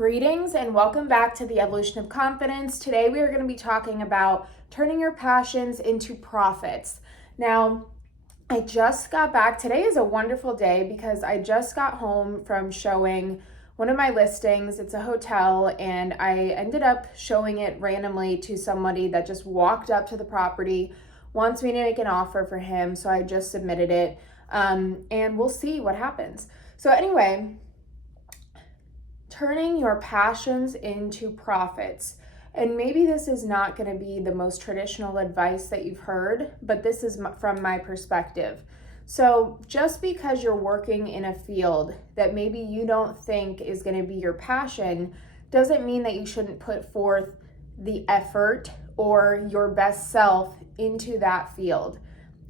Greetings and welcome back to the Evolution of Confidence. Today we are going to be talking about turning your passions into profits. Now, I just got back. Today is a wonderful day because I just got home from showing one of my listings. It's a hotel, and I ended up showing it randomly to somebody that just walked up to the property, wants me to make an offer for him. So I just submitted it, and we'll see what happens. So anyway, turning your passions into profits. And maybe this is not going to be the most traditional advice that you've heard, but this is from my perspective. So just because you're working in a field that maybe you don't think is going to be your passion doesn't mean that you shouldn't put forth the effort or your best self into that field.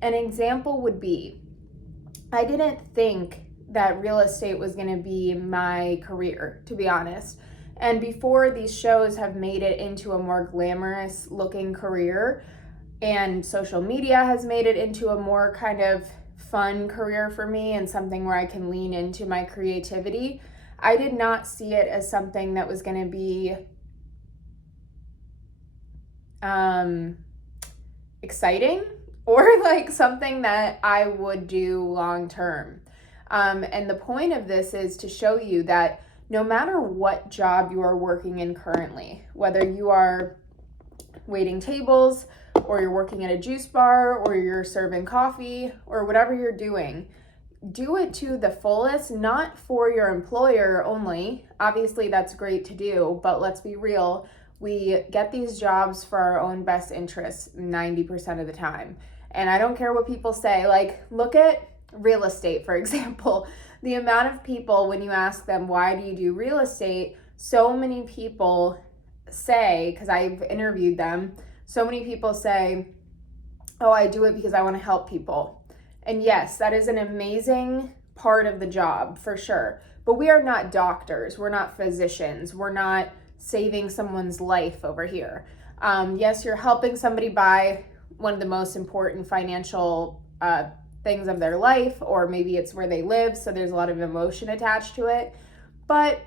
An example would be, I didn't think that real estate was going to be my career, to be honest. And before, these shows have made it into a more glamorous looking career, and social media has made it into a more kind of fun career for me and something where I can lean into my creativity. I did not see it as something that was going to be exciting or like something that I would do long term. And the point of this is to show you that no matter what job you are working in currently, whether you are waiting tables or you're working at a juice bar or you're serving coffee or whatever you're doing, do it to the fullest, not for your employer only. Obviously, that's great to do, but let's be real. We get these jobs for our own best interests 90% of the time. And I don't care what people say. Like, look at real estate, for example. The amount of people, when you ask them, why do you do real estate? So many people say, because I've interviewed them, so many people say, oh, I do it because I want to help people. And yes, that is an amazing part of the job for sure. But we are not doctors. We're not physicians. We're not saving someone's life over here. Yes, you're helping somebody buy one of the most important financial things of their life, or maybe it's where they live, so there's a lot of emotion attached to it. But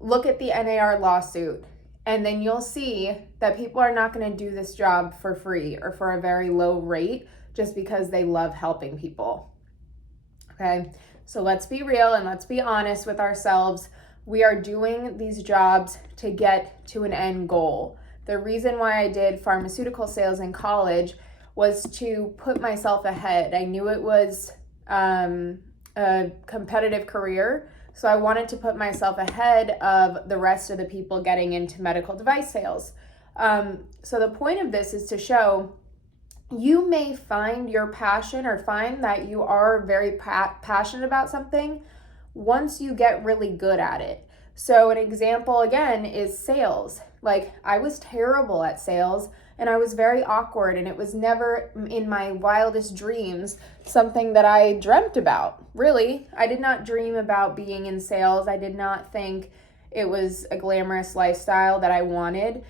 look at the NAR lawsuit, and then you'll see that people are not going to do this job for free or for a very low rate just because they love helping people. Okay, so let's be real and let's be honest with ourselves. We are doing these jobs to get to an end goal. The reason why I did pharmaceutical sales in college was to put myself ahead. I knew it was a competitive career, so I wanted to put myself ahead of the rest of the people getting into medical device sales. So the point of this is to show you may find your passion or find that you are very passionate about something once you get really good at it. So an example again is sales. Like, I was terrible at sales and I was very awkward, and it was never in my wildest dreams something that I dreamt about. Really, I did not dream about being in sales. I did not think it was a glamorous lifestyle that I wanted,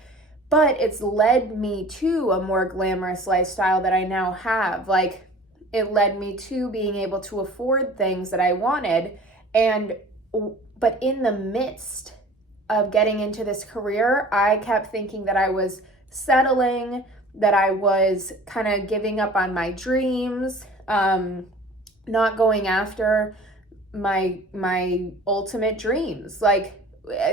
but it's led me to a more glamorous lifestyle that I now have. Like, it led me to being able to afford things that I wanted. But in the midst of getting into this career, I kept thinking that I was settling, that I was kind of giving up on my dreams, not going after my ultimate dreams. Like,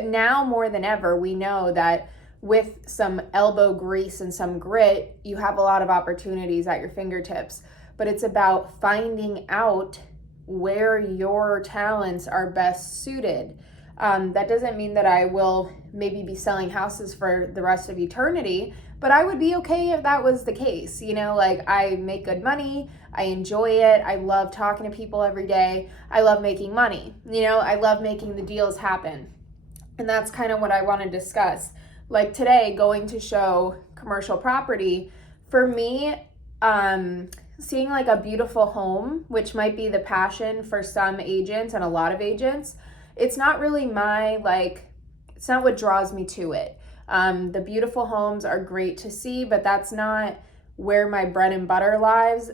now more than ever, we know that with some elbow grease and some grit, you have a lot of opportunities at your fingertips. But it's about finding out where your talents are best suited. That doesn't mean that I will maybe be selling houses for the rest of eternity, but I would be okay if that was the case. You know, like, I make good money, I enjoy it, I love talking to people every day, I love making money, you know, I love making the deals happen. And that's kind of what I want to discuss. Like today, going to show commercial property, for me, seeing like a beautiful home, which might be the passion for some agents and a lot of agents, it's not really it's not what draws me to it. The beautiful homes are great to see, but that's not where my bread and butter lies,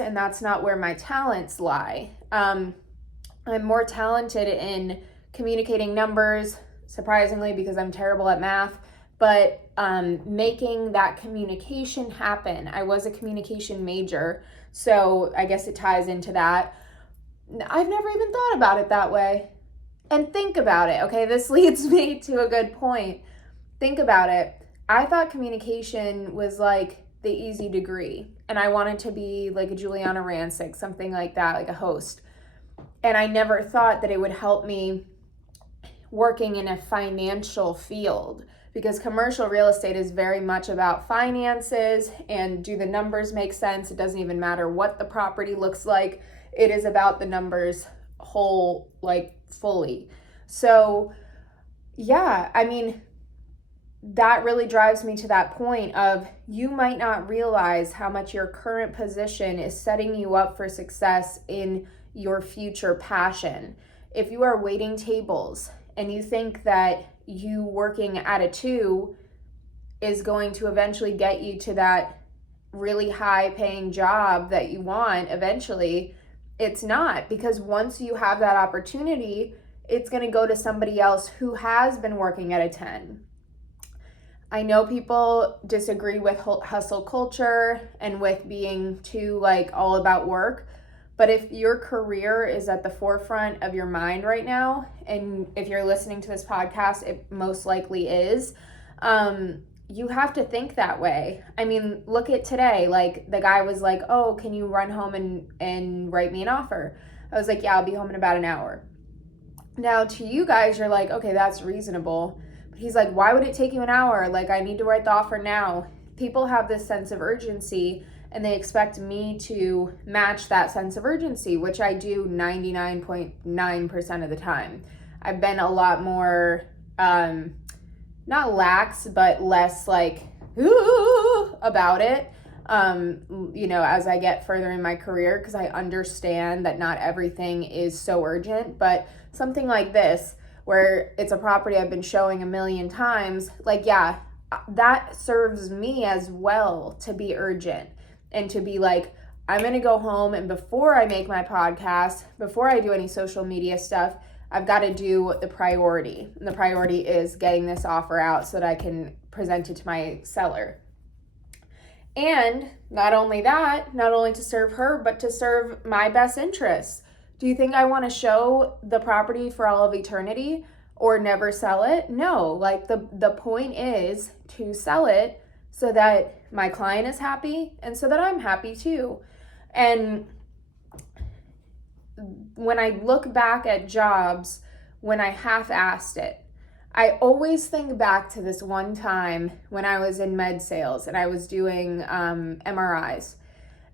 and that's not where my talents lie. I'm more talented in communicating numbers, surprisingly, because I'm terrible at math, but making that communication happen. I was a communication major, so I guess it ties into that. I've never even thought about it that way. And think about it, okay? This leads me to a good point. Think about it. I thought communication was like the easy degree, and I wanted to be like a Juliana Rancic, something like that, like a host. And I never thought that it would help me working in a financial field, because commercial real estate is very much about finances and do the numbers make sense. It doesn't even matter what the property looks like. It is about the numbers whole, like fully. So yeah, I mean, that really drives me to that point of you might not realize how much your current position is setting you up for success in your future passion. If you are waiting tables and you think that you working at a 2 is going to eventually get you to that really high paying job that you want eventually, it's not, because once you have that opportunity, it's going to go to somebody else who has been working at a 10. I know people disagree with hustle culture and with being too like all about work, but if your career is at the forefront of your mind right now, and if you're listening to this podcast, it most likely is, you have to think that way. I mean, look at today. Like, the guy was like, oh, can you run home and write me an offer? I was like, yeah, I'll be home in about an hour. Now, to you guys, you're like, okay, that's reasonable. But he's like, why would it take you an hour? Like, I need to write the offer now. People have this sense of urgency, and they expect me to match that sense of urgency, which I do 99.9% of the time. I've been a lot more, not lax, but less like, ooh, about it, as I get further in my career, because I understand that not everything is so urgent. But something like this, where it's a property I've been showing a million times, like, yeah, that serves me as well to be urgent and to be like, I'm going to go home, and before I make my podcast, before I do any social media stuff, I've got to do the priority. And the priority is getting this offer out so that I can present it to my seller. And not only that, not only to serve her, but to serve my best interests. Do you think I want to show the property for all of eternity or never sell it? No, like the point is to sell it so that my client is happy and so that I'm happy too. And when I look back at jobs, when I half-assed it, I always think back to this one time when I was in med sales and I was doing MRIs.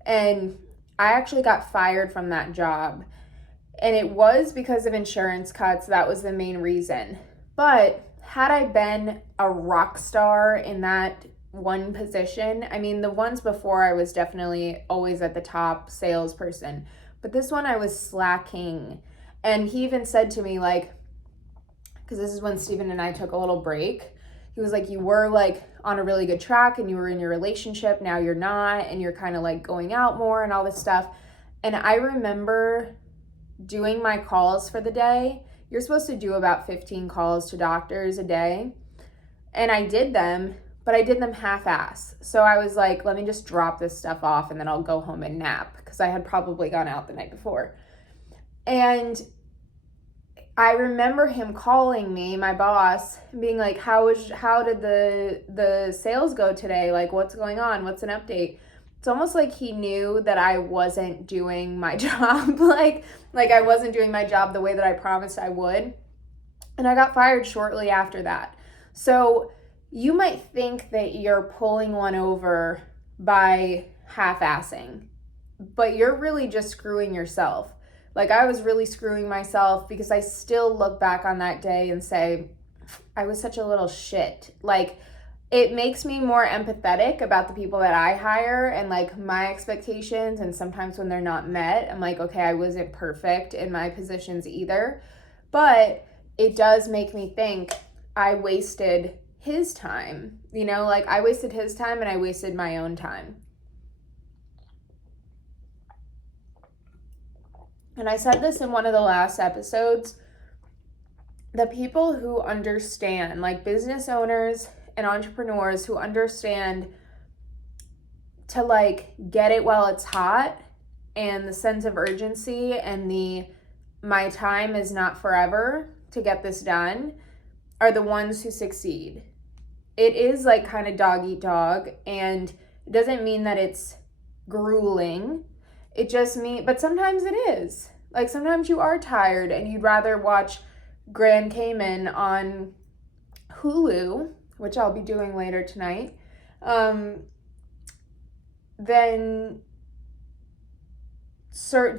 And I actually got fired from that job. And it was because of insurance cuts. That was the main reason. But had I been a rock star in that one position, I mean, the ones before I was definitely always at the top salesperson. But this one I was slacking. And he even said to me, like, because this is when Steven and I took a little break. He was like, you were like on a really good track and you were in your relationship. Now you're not, and you're kind of like going out more and all this stuff. And I remember doing my calls for the day. You're supposed to do about 15 calls to doctors a day. And I did them, but I did them half-ass. So I was like, let me just drop this stuff off and then I'll go home and nap, because I had probably gone out the night before. And I remember him calling me, my boss, being like, how did the sales go today? Like, what's going on? What's an update? It's almost like he knew that I wasn't doing my job. like I wasn't doing my job the way that I promised I would. And I got fired shortly after that. So you might think that you're pulling one over by half-assing, but you're really just screwing yourself. Like, I was really screwing myself, because I still look back on that day and say, I was such a little shit. Like, it makes me more empathetic about the people that I hire and like my expectations. And sometimes when they're not met, I'm like, okay, I wasn't perfect in my positions either. But it does make me think I wasted his time, like I wasted his time and I wasted my own time. And I said this in one of the last episodes, the people who understand, like business owners and entrepreneurs who understand to like get it while it's hot, and the sense of urgency and the my time is not forever to get this done, are the ones who succeed. It is like kind of dog eat dog, and it doesn't mean that it's grueling. It just means, but sometimes it is. Like sometimes you are tired and you'd rather watch Grand Cayman on Hulu, which I'll be doing later tonight, than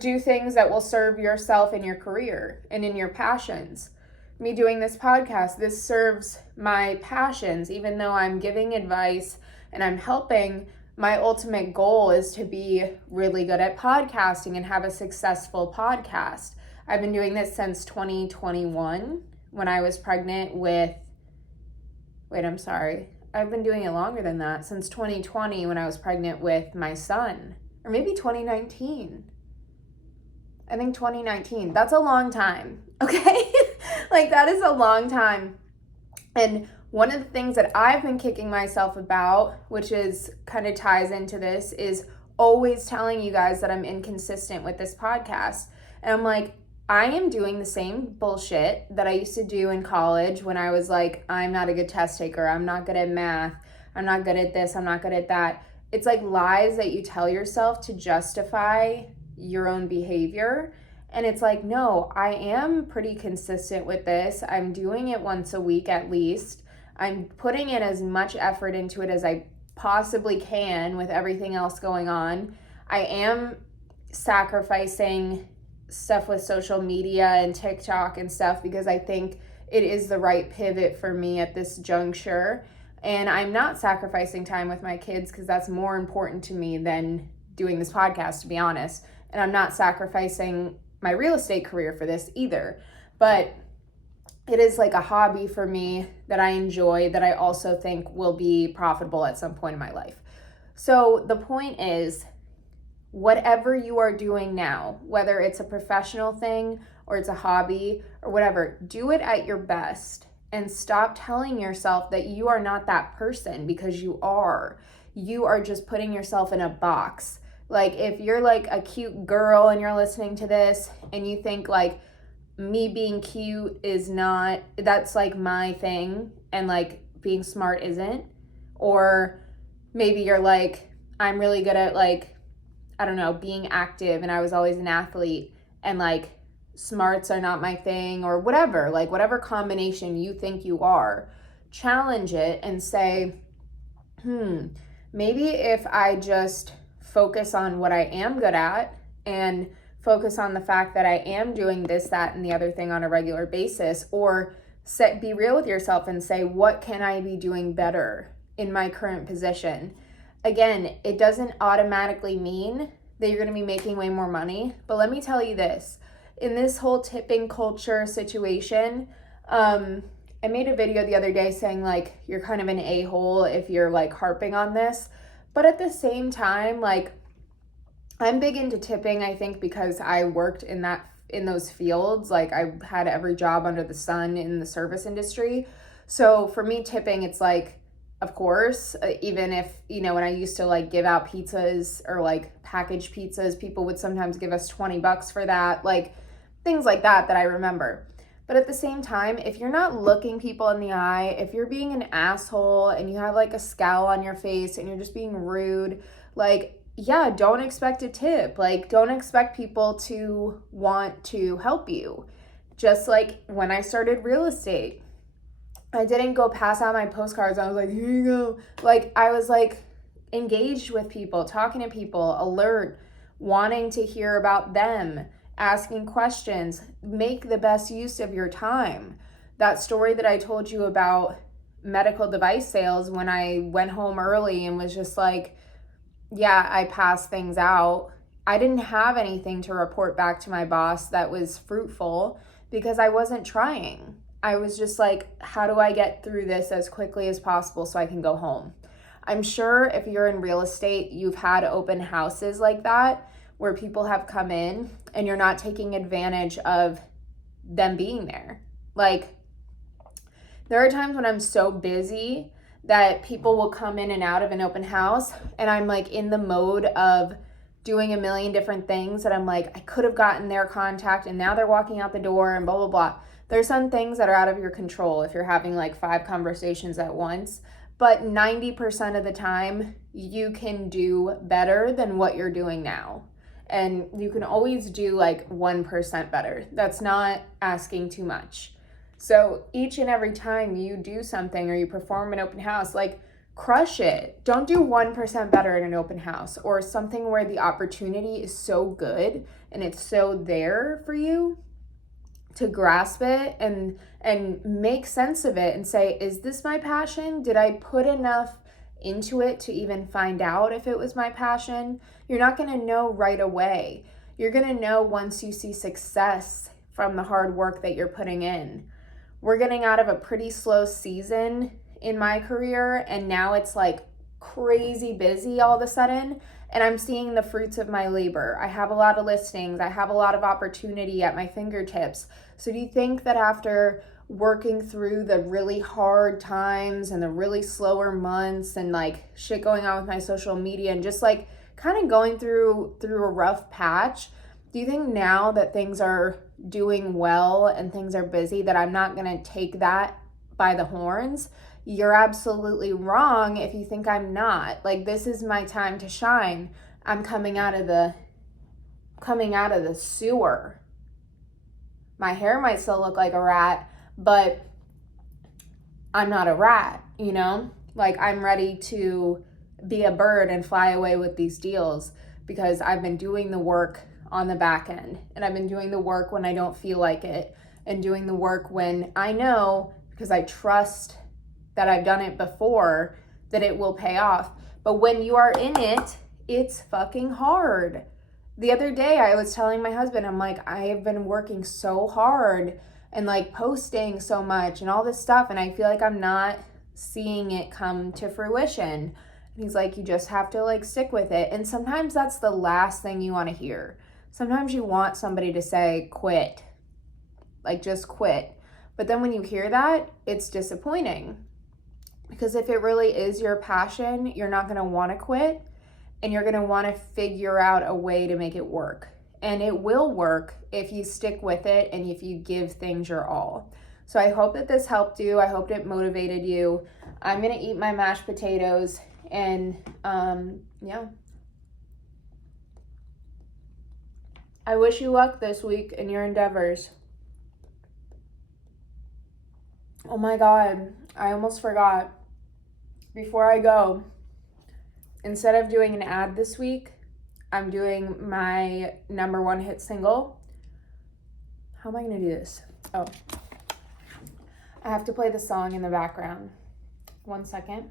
do things that will serve yourself in your career and in your passions. Me doing this podcast, this serves my passions. Even though I'm giving advice and I'm helping, my ultimate goal is to be really good at podcasting and have a successful podcast. I've been doing this since 2021 when I was pregnant with, I've been doing it longer than that, since 2020 when I was pregnant with my son, or maybe 2019. I think 2019. That's a long time, okay? Like that is a long time. And one of the things that I've been kicking myself about, which is kind of ties into this, is always telling you guys that I'm inconsistent with this podcast. And I'm like, I am doing the same bullshit that I used to do in college when I was like, I'm not a good test taker. I'm not good at math. I'm not good at this. I'm not good at that. It's like lies that you tell yourself to justify your own behavior. And it's like, no, I am pretty consistent with this. I'm doing it once a week at least. I'm putting in as much effort into it as I possibly can with everything else going on. I am sacrificing stuff with social media and TikTok and stuff because I think it is the right pivot for me at this juncture. And I'm not sacrificing time with my kids because that's more important to me than doing this podcast, to be honest. And I'm not sacrificing my real estate career for this either. But it is like a hobby for me that I enjoy, that I also think will be profitable at some point in my life. So the point is, whatever you are doing now, whether it's a professional thing or it's a hobby or whatever, do it at your best and stop telling yourself that you are not that person, because you are. You are just putting yourself in a box. Like if you're like a cute girl and you're listening to this and you think like me being cute is not, that's like my thing, and like being smart isn't, or maybe you're like, I'm really good at like, I don't know, being active and I was always an athlete and like smarts are not my thing, or whatever, like whatever combination you think you are, challenge it and say, maybe if I just focus on what I am good at and focus on the fact that I am doing this, that, and the other thing on a regular basis, or be real with yourself and say, what can I be doing better in my current position? Again, it doesn't automatically mean that you're going to be making way more money, but let me tell you this. In this whole tipping culture situation, I made a video the other day saying like, you're kind of an a-hole if you're like harping on this. But at the same time, like, I'm big into tipping, I think, because I worked in those fields. Like, I had every job under the sun in the service industry. So for me, tipping, it's like, of course, even if, you know, when I used to like give out pizzas or like packaged pizzas, people would sometimes give us $20 for that, like things like that I remember. But at the same time, if you're not looking people in the eye, if you're being an asshole and you have like a scowl on your face and you're just being rude, like, yeah, don't expect a tip. Like, don't expect people to want to help you. Just like when I started real estate, I didn't go pass out my postcards. I was like, here you go. Like, I was like engaged with people, talking to people, alert, wanting to hear about them, asking questions. Make the best use of your time. That story that I told you about medical device sales, when I went home early and was just like, yeah, I passed things out. I didn't have anything to report back to my boss that was fruitful because I wasn't trying. I was just like, how do I get through this as quickly as possible so I can go home? I'm sure if you're in real estate, you've had open houses like that where people have come in and you're not taking advantage of them being there. Like, There are times when I'm so busy that people will come in and out of an open house, and I'm like in the mode of doing a million different things that I'm like, I could have gotten their contact and now they're walking out the door and blah, blah, blah. There's some things that are out of your control if you're having like 5 conversations at once, but 90% of the time you can do better than what you're doing now. And you can always do like 1% better. That's not asking too much. So each and every time you do something or you perform an open house, like crush it. Don't do 1% better in an open house or something where the opportunity is so good and it's so there for you to grasp it and make sense of it and say, is this my passion? Did I put enough into it to even find out if it was my passion? You're not going to know right away. You're going to know once you see success from the hard work that you're putting in. We're getting out of a pretty slow season in my career, and now it's like crazy busy all of a sudden, and I'm seeing the fruits of my labor. I have a lot of listings. I have a lot of opportunity at my fingertips. So do you think that after working through the really hard times and the really slower months and like shit going on with my social media and just like kind of going through a rough patch, do you think now that things are doing well and things are busy that I'm not going to take that by the horns? You're absolutely wrong if you think I'm not. Like, this is my time to shine. I'm coming out of the sewer. My hair might still look like a rat, but I'm not a rat, you know? Like, I'm ready to be a bird and fly away with these deals because I've been doing the work on the back end, and I've been doing the work when I don't feel like it, and doing the work when I know, because I trust that I've done it before, that it will pay off. But when you are in it, it's fucking hard. The other day I was telling my husband, I'm like, I have been working so hard and like posting so much and all this stuff, and I feel like I'm not seeing it come to fruition. And he's like, you just have to like stick with it. And sometimes that's the last thing you want to hear. Sometimes you want somebody to say, quit. Like, just quit. But then when you hear that, it's disappointing. Because if it really is your passion, you're not going to want to quit. And you're going to want to figure out a way to make it work. And it will work if you stick with it and if you give things your all. So I hope that this helped you. I hope it motivated you. I'm going to eat my mashed potatoes. And yeah. I wish you luck this week in your endeavors. Oh my God, I almost forgot. Before I go, instead of doing an ad this week, I'm doing my #1 hit single. How am I gonna do this? Oh, I have to play the song in the background. 1 second.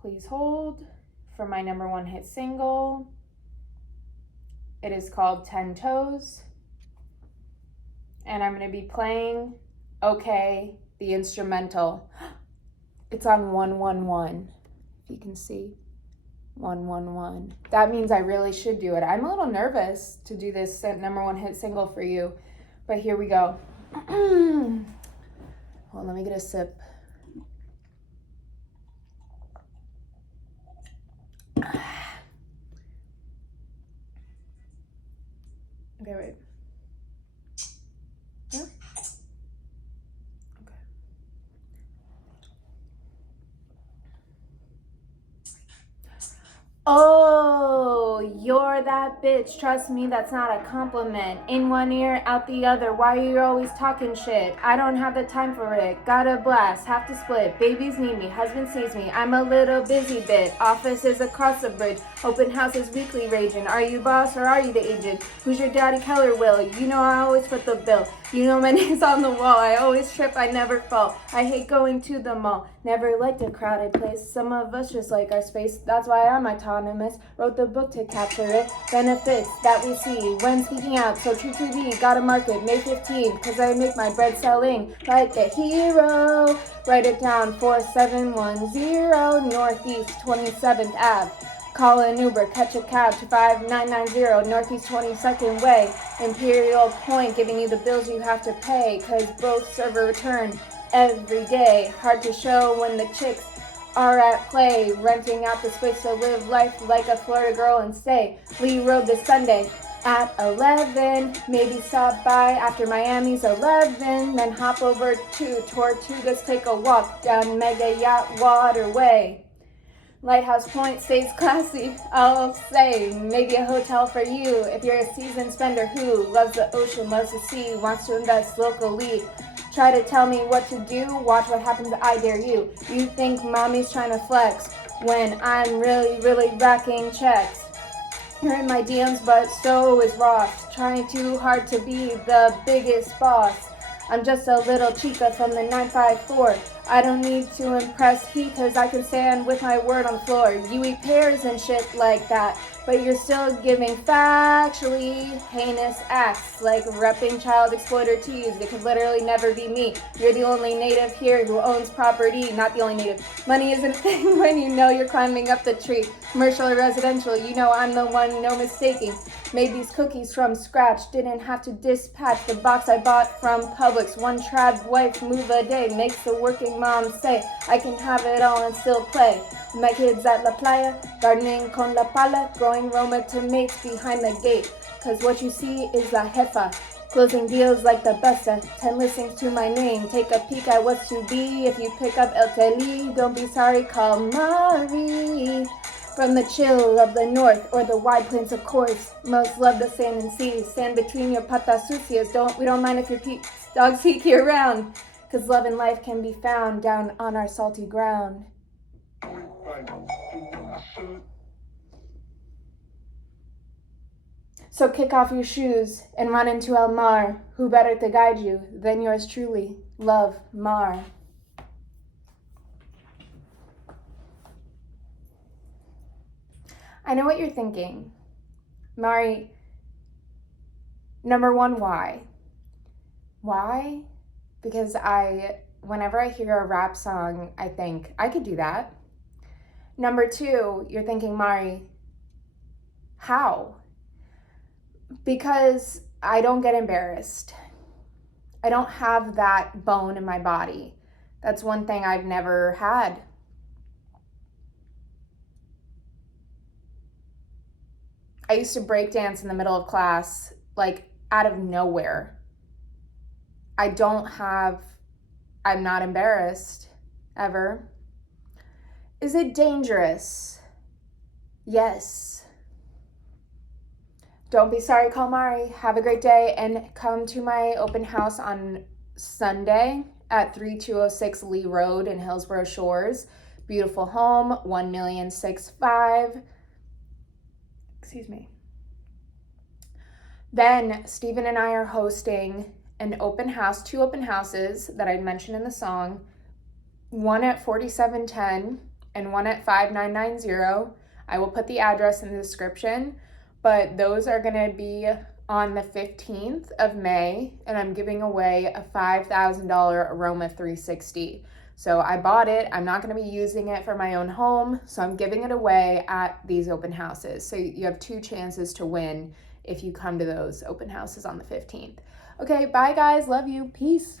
Please hold for my #1 hit single. It is called 10 Toes. And I'm going to be playing, okay, the instrumental. It's on 111, if you can see. 111. That means I really should do it. I'm a little nervous to do this #1 hit single for you, but here we go. Well, let me get a sip. Okay, wait. Yeah? Okay. Oh, you're that bitch. Trust me, that's not a compliment. In one ear, out the other. Why are you always talking shit? I don't have the time for it. Got a blast, have to split. Babies need me, husband sees me. I'm a little busy bit. Office is across the bridge. Open house is weekly raging. Are you boss or are you the agent? Who's your daddy, Keller Will? You know I always put the bill. You know my name's on the wall. I always trip, I never fall. I hate going to the mall. Never liked a crowded place. Some of us just like our space. That's why I'm autonomous. Wrote the book to capture it. Benefits that we see when speaking out. So true to be. Got a market May 15. Cause I make my bread selling like a hero. Write it down. 4710 Northeast 27th Ave. Call an Uber, catch a cab to 5990 Northeast 22nd Way, Imperial Point, giving you the bills you have to pay, cause both serve a return every day. Hard to show when the chicks are at play, renting out the space to live life like a Florida girl and stay. Leigh Road this Sunday at 11, maybe stop by after Miami's 11, then hop over to Tortugas, take a walk down Mega Yacht Waterway. Lighthouse Point stays classy, I'll say. Maybe a hotel for you if you're a seasoned spender who loves the ocean, loves the sea, wants to invest locally. Try to tell me what to do, watch what happens, I dare you. You think mommy's trying to flex when I'm really racking checks. You're in my DMs, but so is Ross, trying too hard to be the biggest boss. I'm just a little chica from the 954. I don't need to impress he, cause I can stand with my word on the floor. You eat pears and shit like that, but you're still giving factually heinous acts like repping child exploiter teas. It could literally never be me. You're the only native here who owns property, not the only native. Money isn't a thing when you know you're climbing up the tree. Commercial or residential, you know I'm the one, no mistaking. Made these cookies from scratch, didn't have to dispatch the box I bought from Publix. One trad wife move a day makes the working mom say, I can have it all and still play. My kids at La Playa, gardening con la pala, growing Roma tomatoes behind the gate. Cause what you see is la jefa, closing deals like the besta. 10 listings to my name, take a peek at what's to be. If you pick up El Teli, don't be sorry, call Mari. From the chill of the north or the wide plains, of course. Most love the sand and sea. Stand between your patas sucias. We don't mind if your dogs seek you around. Cause love and life can be found down on our salty ground. So kick off your shoes and run into El Mar. Who better to guide you than yours truly, Love, Mar. I know what you're thinking. Mari, number one, why? Why? Because whenever I hear a rap song, I think, I could do that. Number two, you're thinking, Mari, how? Because I don't get embarrassed. I don't have that bone in my body. That's one thing I've never had. I used to break dance in the middle of class, like out of nowhere. I'm not embarrassed, ever. Is it dangerous? Yes. Don't be sorry, call Mari. Have a great day and come to my open house on Sunday at 3206 Leigh Road in Hillsboro Shores. Beautiful home, 1,065,000. Excuse me. Then Stephen and I are hosting an open house, 2 open houses that I mentioned in the song, one at 4710 and one at 5990. I will put the address in the description, but those are going to be on the 15th of May, and I'm giving away a $5,000 Aroma 360. So I bought it. I'm not going to be using it for my own home, so I'm giving it away at these open houses. So you have 2 chances to win if you come to those open houses on the 15th. Okay, bye guys. Love you. Peace.